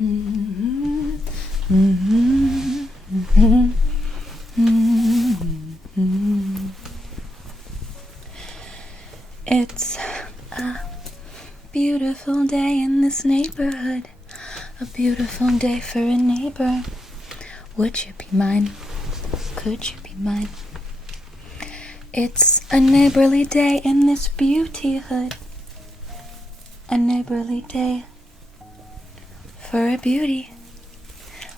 Mm-hmm. Mm-hmm. Mm-hmm. Mm-hmm. It's a beautiful day in this neighborhood. A beautiful day for a neighbor. Would you be mine? Could you be mine? It's a neighborly day in this beauty hood. A neighborly day for a beauty.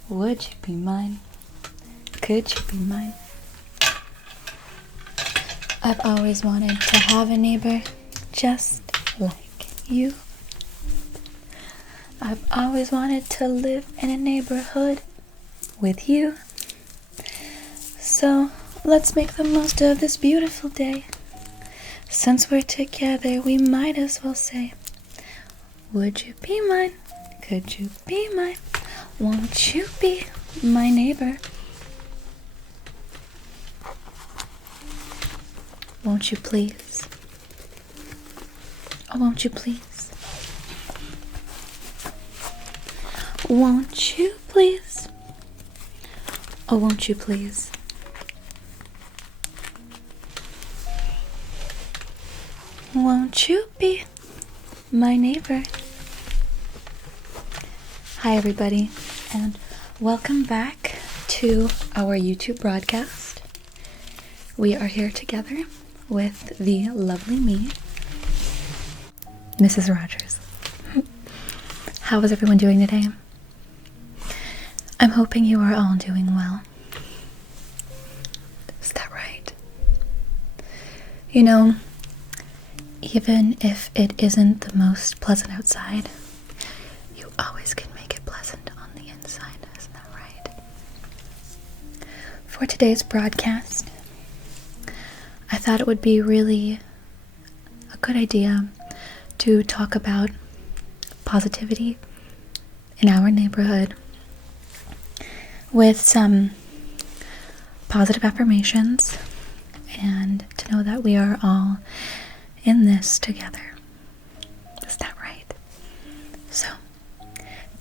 Would you be mine? Could you be mine? I've always wanted to have a neighbor just like you. I've always wanted to live in a neighborhood with you. So let's make the most of this beautiful day. Since we're together, we might as well say, would you be mine? Could you be mine? Won't you be my neighbor? Won't you please? Oh, won't you please? Won't you please? Oh, won't you please? Won't you be my neighbor? Hi everybody, and welcome back to our YouTube broadcast. We are here together with the lovely me, Mrs. Rogers. How is everyone doing today? I'm hoping you are all doing well. Is that right? You know, even if it isn't the most pleasant outside, you always can make it pleasant on the inside, isn't that right? For today's broadcast, I thought it would be really a good idea to talk about positivity in our neighborhood with some positive affirmations, and to know that we are all in this together. Is that right? So,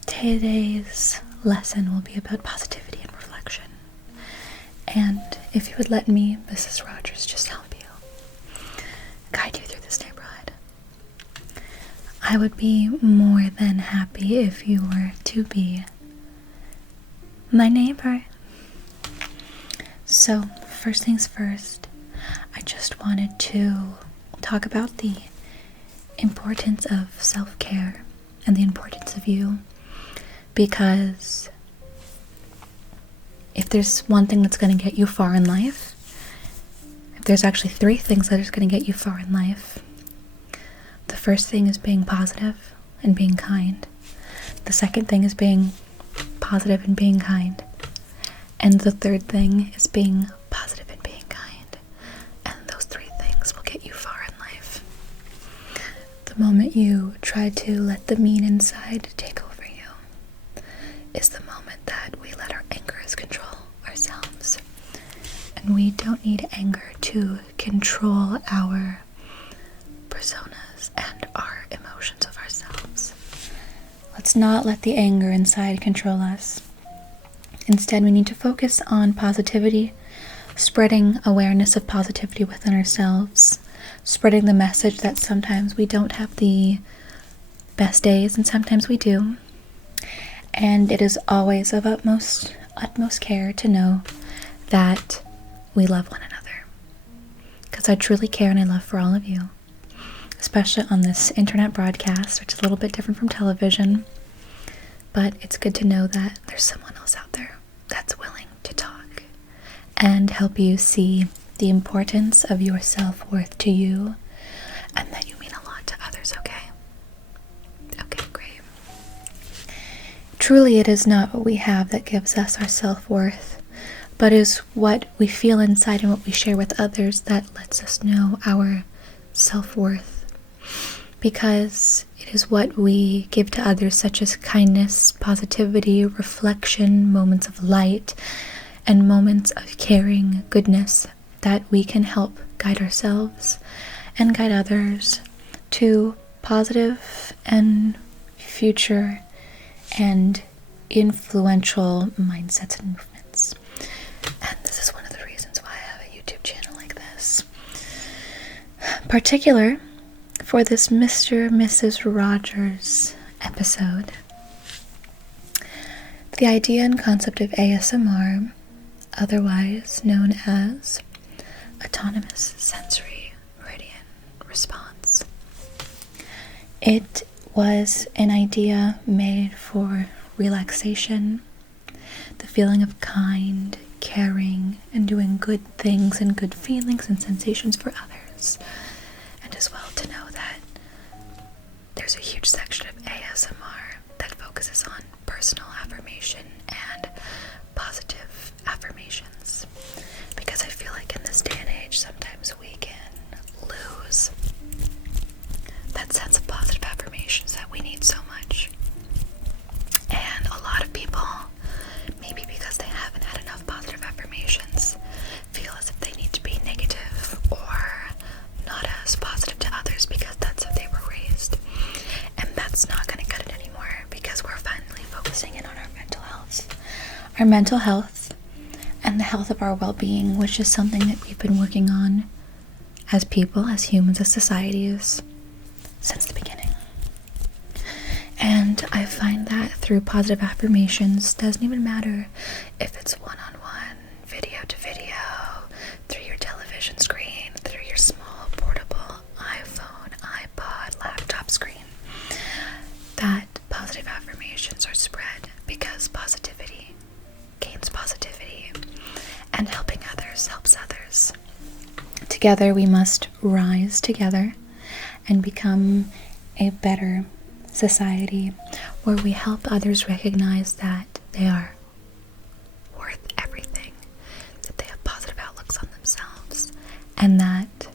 today's lesson will be about positivity and reflection. And if you would let me, Mrs. Rogers, just help you, guide you through this neighborhood, I would be more than happy if you were to be my neighbor. So, first things first, I just wanted to talk about the importance of self-care and the importance of you, because if there's one thing that's going to get you far in life, if there's actually three things that are going to get you far in life, the first thing is being positive and being kind. The second thing is being positive and being kind. And the third thing is being positive and being kind. And those three things will get you far in life. The moment you try to let the mean inside take over you is the moment that we let our angers control ourselves. And we don't need anger to control our personas and our emotions of ourselves. Let's not let the anger inside control us. Instead, we need to focus on positivity, spreading awareness of positivity within ourselves, spreading the message that sometimes we don't have the best days and sometimes we do. And it is always of utmost care to know that we love one another. Because I truly care and I love for all of you, especially on this internet broadcast, which is a little bit different from television. But it's good to know that there's someone else out there that's willing to talk and help you see the importance of your self-worth to you, and that you mean a lot to others, okay? Okay, great. Truly, it is not what we have that gives us our self-worth, but is what we feel inside and what we share with others that lets us know our self-worth. Because it is what we give to others, such as kindness, positivity, reflection, moments of light, and moments of caring goodness, that we can help guide ourselves and guide others to positive and future and influential mindsets and movements. And this is one of the reasons why I have a YouTube channel like this. Particular for this Mr. and Mrs. Rogers episode. The idea and concept of ASMR, otherwise known as autonomous sensory meridian response. It was an idea made for relaxation, the feeling of kind, caring, and doing good things and good feelings and sensations for others. And as well to know that there's a huge section of ASMR that focuses on personal affirmation and positive affirmations. Because I feel like in this day and age, sometimes we can lose that sense of positive affirmations that we need so much. And a lot of people, maybe because they haven't had enough positive affirmations, feel as if they need to be negative or not as positive to others because that's how they were raised. And that's not going to cut it anymore, because we're finally focusing in on our mental health. Our mental health and the health of our well-being, which is something that we've been working on as people, as humans, as societies, since the beginning. And I find that through positive affirmations, doesn't even matter if it's one-on-one, video to video, through your television screen, through your small portable iPhone, iPod, laptop screen, that positive affirmations are spread, because positivity gains positivity, and helping others helps others. Together we must rise together and become a better society where we help others recognize that they are worth everything, that they have positive outlooks on themselves, and that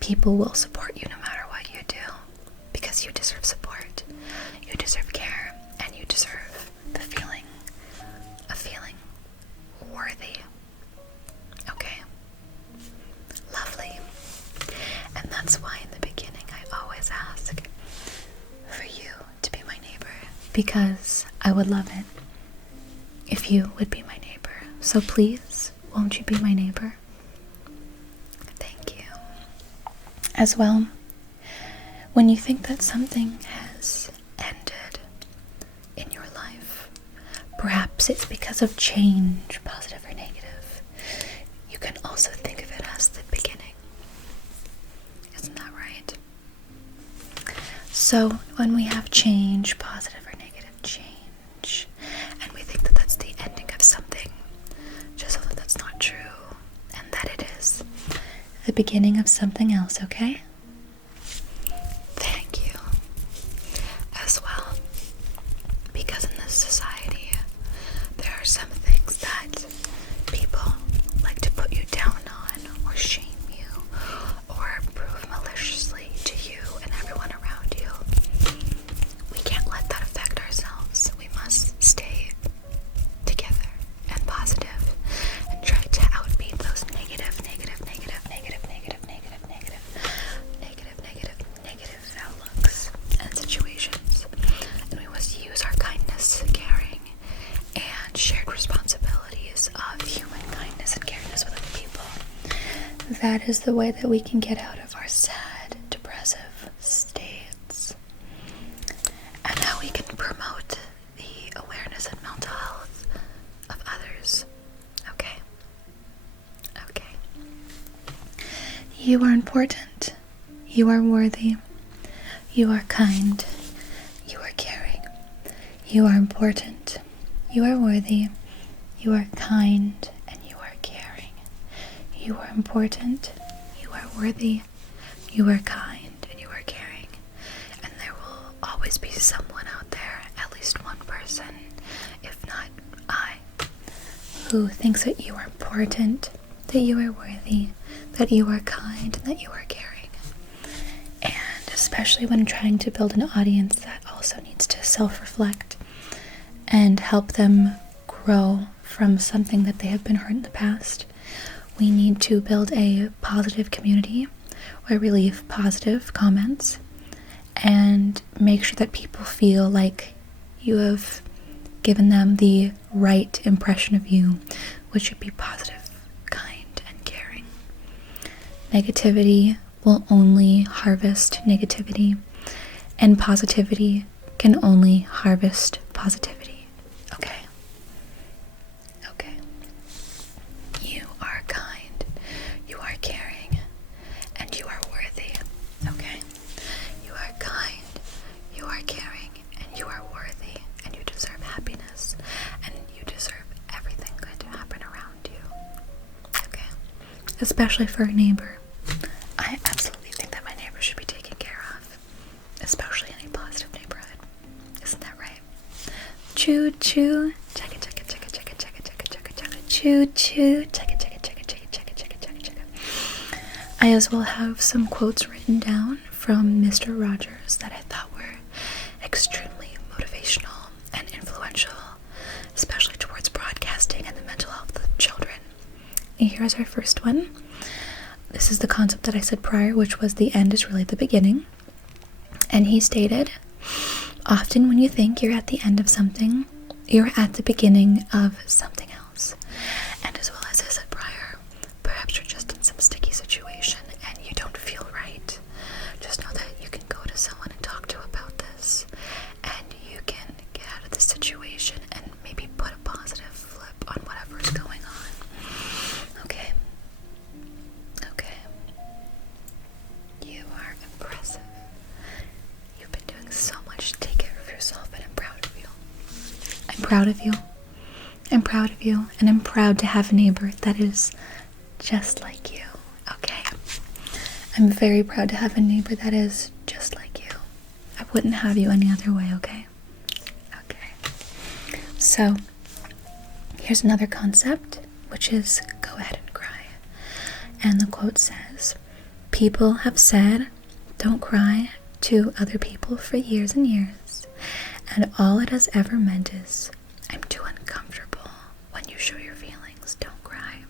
people will support you no matter what you do, because you deserve support, you deserve care, and you deserve the feeling of feeling worthy. Okay? Lovely. And that's why in the beginning I always ask for you to be my neighbor, because I would love it if you would be my neighbor. So please, won't you be my neighbor? Thank you. As well, when you think that something has ended in your life, perhaps it's because of change, positive or negative, you can also think of it as the beginning. Isn't that right? So when we have change, positive or negative change, and we think that that's the ending of something, just so that that's not true, and that it is the beginning of something else, okay? Thank you. As well, because in this society, there are some things that people like to put you down on, or shame you, or prove maliciously to you and everyone around you. We can't let that affect ourselves. We must stay together and positive and try to outbeat those negative outlooks and situations. And we must use our kindness, caring, and shared responsibilities of human kindness and caringness with other people. That is the way that we can get out of our sad, depressive states, and how we can promote the awareness and mental health of others. Okay? Okay. You are important. You are worthy. You are kind. You are caring. You are important. You are worthy. You are kind. And you are caring. You are important. You are worthy. You are kind. And you are caring. And there will always be someone out there, at least one person, if not I, who thinks that you are important, that you are worthy, that you are kind, and that you are caring. And especially when trying to build an audience that also needs to self-reflect and help them grow from something that they have been hurt in the past, we need to build a positive community where we leave positive comments and make sure that people feel like You have given them the right impression of you, which should be positive, kind, and caring. Negativity will only harvest negativity, and positivity can only harvest positivity. Okay? Okay. You are kind, you are caring, and you are worthy. Okay? You are kind, you are caring, and you are worthy, and you deserve happiness, and you deserve everything good to happen around you. Okay? Especially for a neighbor. I absolutely think that my neighbor should be taken care of, especially in a positive neighborhood. Isn't that right? Choo choo, checka checka checka checka checka checka checka checka, choo choo, checka checka checka checka checka checka checka checka. I as well have some quotes written down from Mr. Rogers that I thought were extremely motivational and influential, especially towards broadcasting and the mental health of children. And here's our first one. This is the concept that I said prior, which was the end is really the beginning. And he stated, often when you think you're at the end of something, you're at the beginning of something else. And as well as I said prior, perhaps you're just in some sticky situation and you don't feel right. Just know that you can go to someone and talk to about this, and you can get out of this situation and maybe put a positive flip on whatever is going on. Okay? Okay. You are impressive. You've been doing so much to take care of yourself, and I'm proud of you. I'm proud of you. I'm proud of you, and I'm proud to have a neighbor that is just like you. Okay? I'm very proud to have a neighbor that is just like you. I wouldn't have you any other way, okay? Okay. So, here's another concept, which is go ahead and cry. And the quote says, people have said, don't cry to other people for years and years, and all it has ever meant is, I'm too uncomfortable when you show your feelings, don't cry.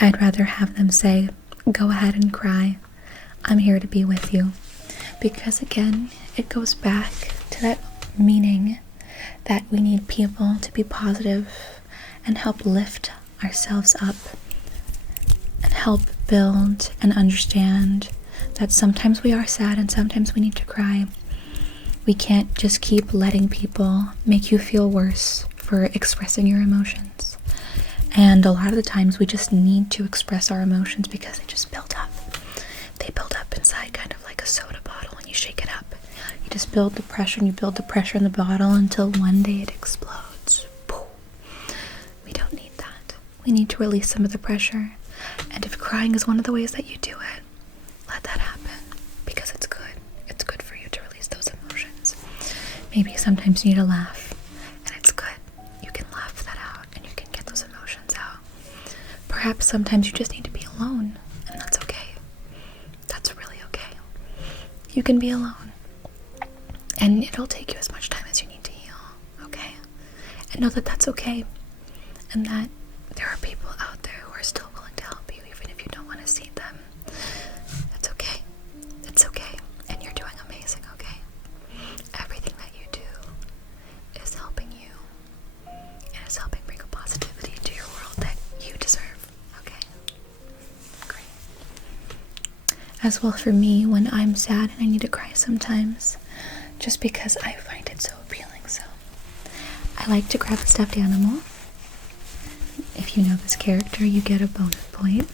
I'd rather have them say, go ahead and cry, I'm here to be with you. Because again, it goes back to that meaning that we need people to be positive and help lift ourselves up and help build and understand that sometimes we are sad and sometimes we need to cry. We can't just keep letting people make you feel worse for expressing your emotions. And a lot of the times we just need to express our emotions because they just build up. They build up inside, kind of like a soda bottle when you shake it up. You just build the pressure and you build the pressure in the bottle until one day it explodes. Boom. We don't need that. We need to release some of the pressure. And if crying is one of the ways that you do it, let that happen, because it's good. It's good for you to release those emotions. Maybe sometimes you need to laugh, and it's good. You can laugh that out, and you can get those emotions out. Perhaps sometimes you just need to be alone, and that's okay. That's really okay. You can be alone, and it'll take you as much time as you need to heal, okay? And know that that's okay, and that there are people out there who are still willing to help you, even if you don't want to see them. It's okay. It's okay. And you're doing amazing, okay? Everything that you do is helping you. And it's helping bring a positivity to your world that you deserve, okay? Great. As well for me, when I'm sad and I need to cry sometimes, just because I find it so appealing, so I like to grab a stuffed animal. If you know this character, you get a bonus point.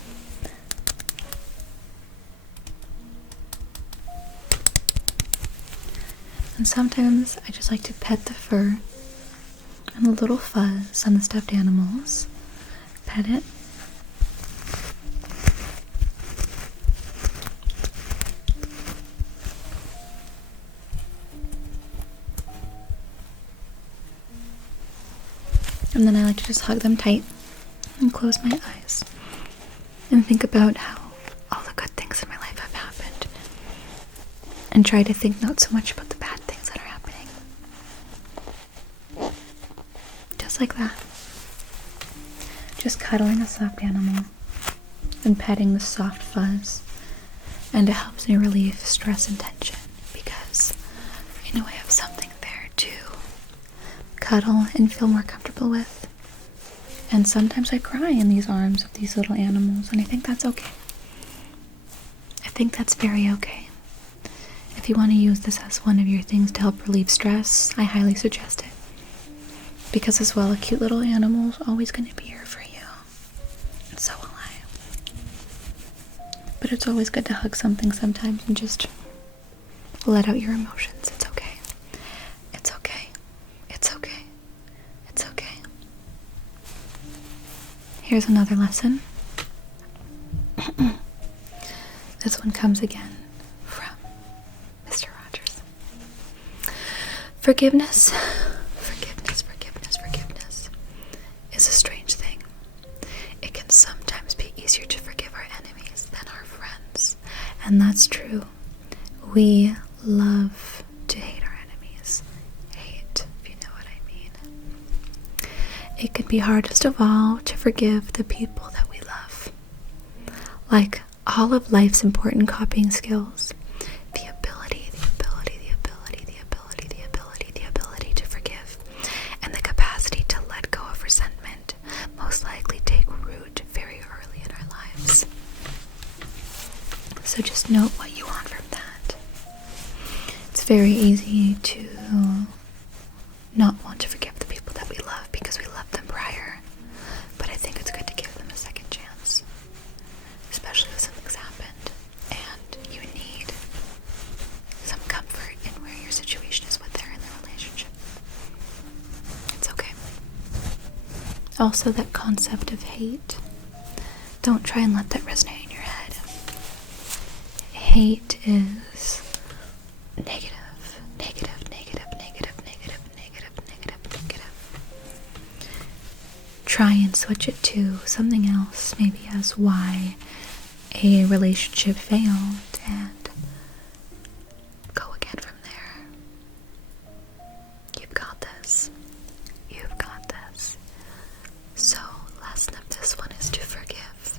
And sometimes I just like to pet the fur and the little fuzz on the stuffed animals. Pet it. And then I like to just hug them tight and close my eyes and think about how all the good things in my life have happened, and try to think not so much about the bad things that are happening. Just like that. Just cuddling a soft animal and petting the soft fuzz, and it helps me relieve stress and tension because I know I have something there to cuddle and feel more comfortable with. And sometimes I cry in these arms of these little animals, and I think that's okay. I think that's very okay. If you want to use this as one of your things to help relieve stress, I highly suggest it. Because as well, a cute little animal is always going to be here for you. And so will I. But it's always good to hug something sometimes and just let out your emotions. It's okay. It's okay. It's okay. It's okay. Here's another lesson. This one comes again from Mr. Rogers. Forgiveness is a strange thing. It can sometimes be easier to forgive our enemies than our friends. And that's true. We love to hate our enemies. Hate, if you know what I mean. It can be hardest of all to forgive the people that we love. Like all of life's important coping skills, the ability to forgive, and the capacity to let go of resentment most likely take root very early in our lives. So just note what you want from that. It's very easy to not want to forgive the people that we love because we loved them prior, but I think it's good to give them a second chance, especially if something's happened and you need some comfort in where your situation is with them in the relationship. It's okay. Also, that concept of hate, don't try and let that resonate in your head. Hate is negative. Try and switch it to something else, maybe as why a relationship failed, and go again from there. You've got this. You've got this. So, lesson of this one is to forgive,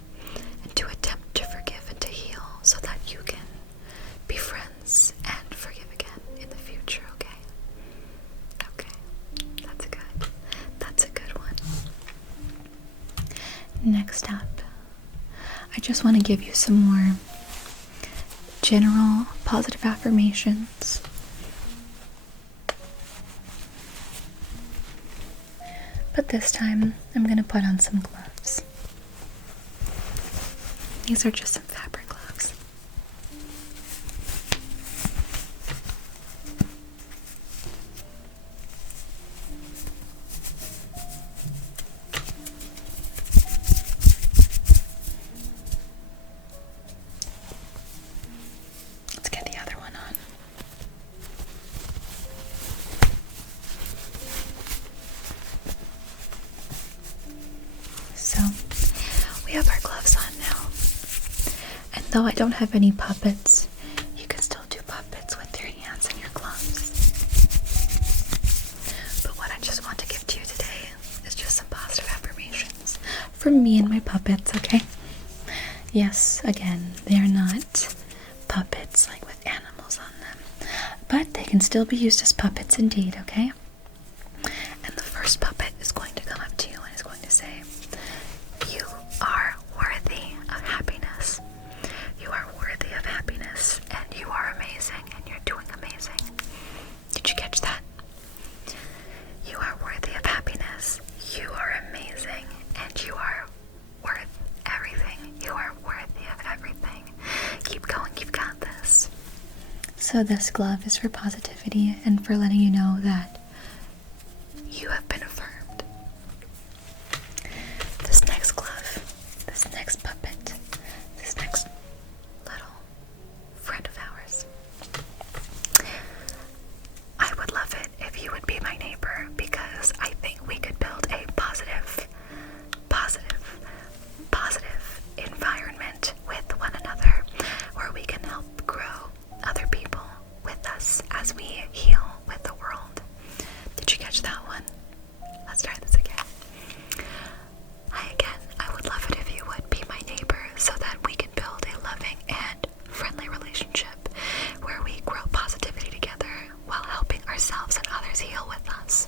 and to attempt to forgive and to heal so that you can be friends and forgive again in the future, okay? Okay. That's a good one. Next up, I just want to give you some more general positive affirmations. But this time, I'm going to put on some gloves. These are just some fabric gloves. Let's get the other one on. So, we have our gloves on now. And though I don't have any puppets, you can still do puppets with your hands and your gloves. But what I just want to give to you today is just some positive affirmations from me and my puppets, okay? Yes, again, they are not puppets like with animals on them, but they can still be used as puppets indeed, okay? And the first puppet is going to come up to you and is going to say, you are worthy of happiness. You are worthy of happiness, and you are amazing, and you're doing amazing. Did you catch that? You are worthy of happiness. You are amazing, and you are worth everything. You are worthy of everything. Keep going, you've got this. So this glove is for positivity and for letting you know that you have been affirmed. This next glove, this next puppet, this next little friend of ours. I would love it if you would be my neighbor, because I think we could build a positive environment with one another, where we can help grow other people with us as we heal with the world. Did you catch that one? Let's try this again. Hi again. I would love it if you would be my neighbor, so that we can build a loving and friendly relationship where we grow positivity together while helping ourselves and others heal with us.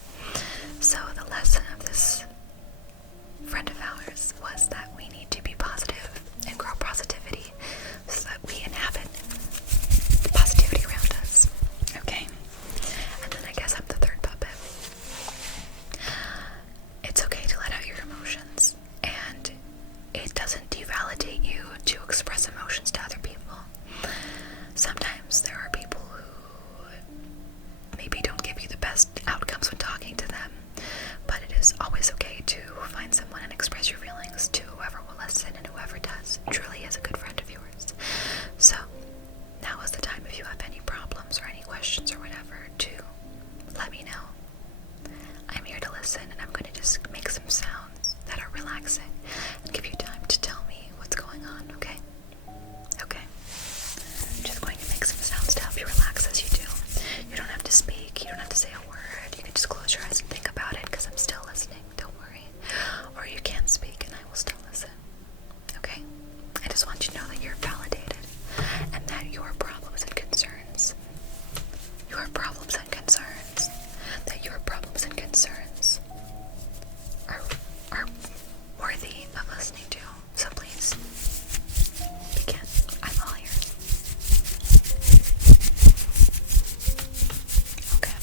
concerns are worthy of listening to. So please begin. I'm all ears. Okay.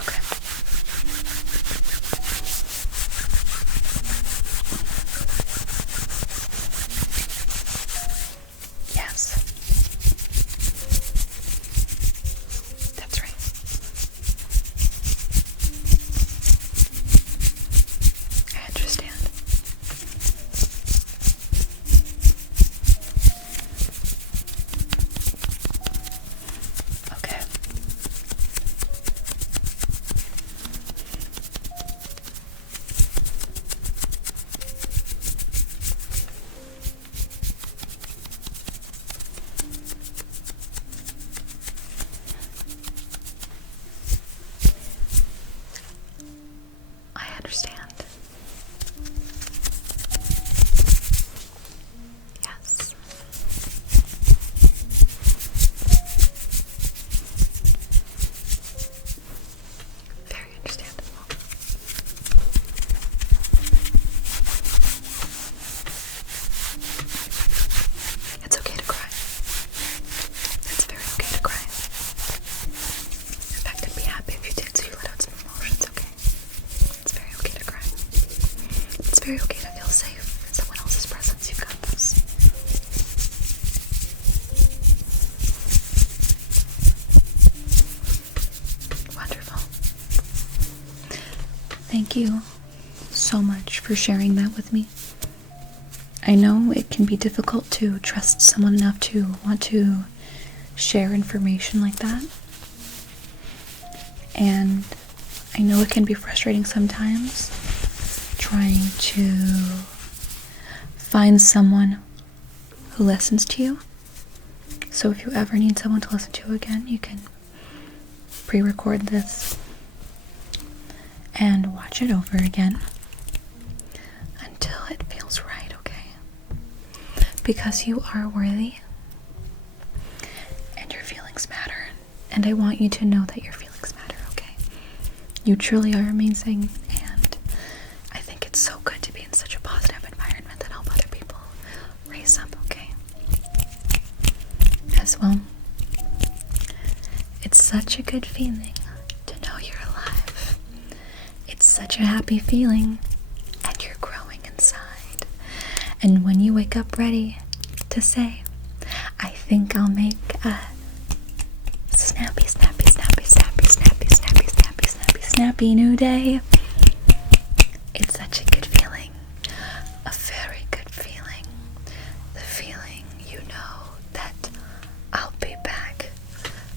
Okay. Yes. That's right. I understand. Okay. I understand. Yes. Very understandable. It's okay to cry. It's very okay to cry. In fact, I'd be happy if you did, so you let out some emotions, okay? It's very okay to cry. It's very okay to feel safe in someone else's presence. You've got this. Wonderful. Thank you so much for sharing that with me. I know it can be difficult to trust someone enough to want to share information like that. And I know it can be frustrating sometimes trying to find someone who listens to you. So if you ever need someone to listen to again, you can pre-record this and watch it over again until it feels right, okay? Because you are worthy and your feelings matter. And I want you to know that your feelings matter, okay? You truly are amazing, and I think it's so good to be in such a positive environment that help other people raise up, okay? As well, it's such a good feeling to know you're alive. It's such a happy feeling, and you're growing inside. And when you wake up ready to say, I think I'll make a snappy, snappy, snappy, snappy, snappy, snappy, snappy, snappy, snappy new day, it's such a good feeling. A very good feeling. The feeling you know that I'll be back,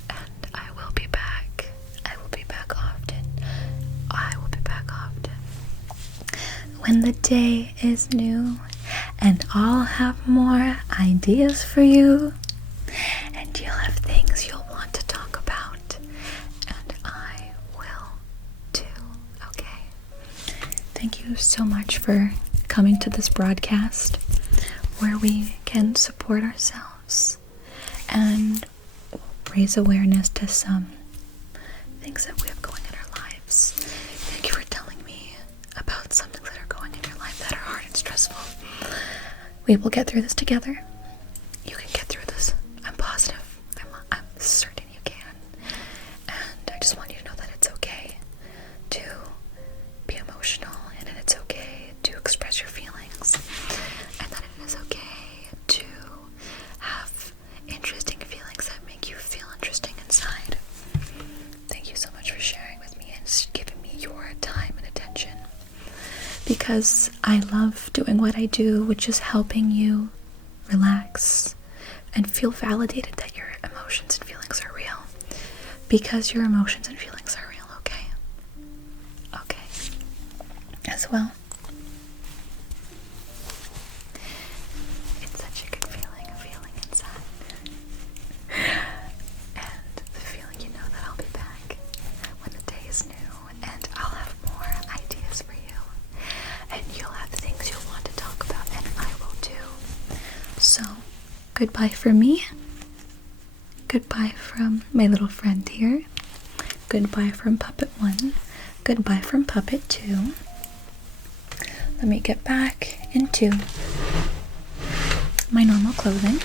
and I will be back. I will be back often. I will be back often. When the day is new, and I'll have more ideas for you, and you'll have things you'll want to talk about, and I will too, okay? Thank you so much for coming to this broadcast where we can support ourselves and raise awareness to some things that we have going in our lives. Thank you for telling me about some things that are going in your life that are hard and stressful. We will get through this together. You can get through this. I'm positive. I'm certain you can. And I just want you to know that it's okay to be emotional, and that it's okay to express your feelings, and that it is okay to have interesting feelings that make you feel interesting inside. Thank you so much for sharing with me and giving me your time and attention, because I love doing what I do, which is helping you relax and feel validated that your emotions and feelings are real, because your emotions and feelings are real, okay? Okay. As well, it's such a good feeling, a feeling inside. And the feeling you know that I'll be back when the day is new, and I'll have more ideas for you, and you'll have things you'll want to talk about, and I will too. So, goodbye from me. Goodbye from my little friend here. Goodbye from Puppet 1. Goodbye from Puppet 2. Let me get back into my normal clothing.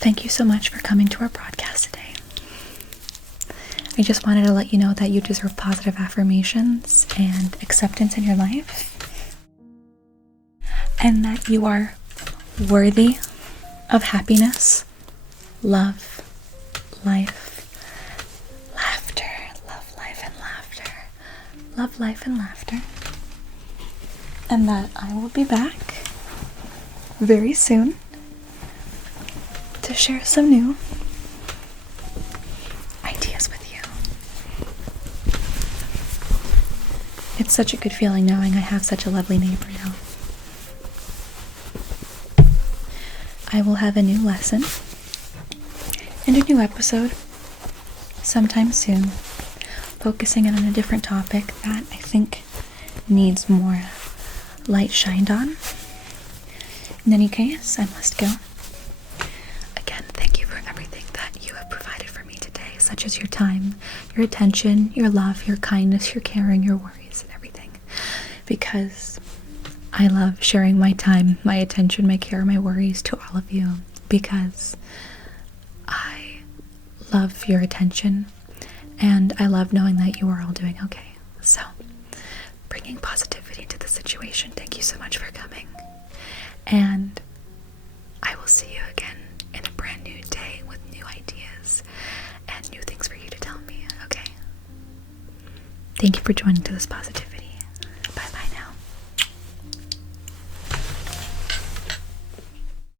Thank you so much for coming to our broadcast today. I just wanted to let you know that you deserve positive affirmations and acceptance in your life, and that you are worthy of happiness, love, life, laughter, love, life, and laughter, love, life, and laughter, and that I will be back very soon to share some new ideas with you. It's such a good feeling knowing I have such a lovely neighbor now. I will have a new lesson and a new episode sometime soon, focusing in on a different topic that I think needs more light shined on. In any case, I must go. Again, thank you for everything that you have provided for me today, such as your time, your attention, your love, your kindness, your caring, your worries, and everything. Because I love sharing my time, my attention, my care, my worries to all of you, because I love your attention and I love knowing that you are all doing okay. So, bringing positivity to the situation. Thank you so much for coming. And I will see you again in a brand new day with new ideas and new things for you to tell me, okay? Thank you for joining to this positivity.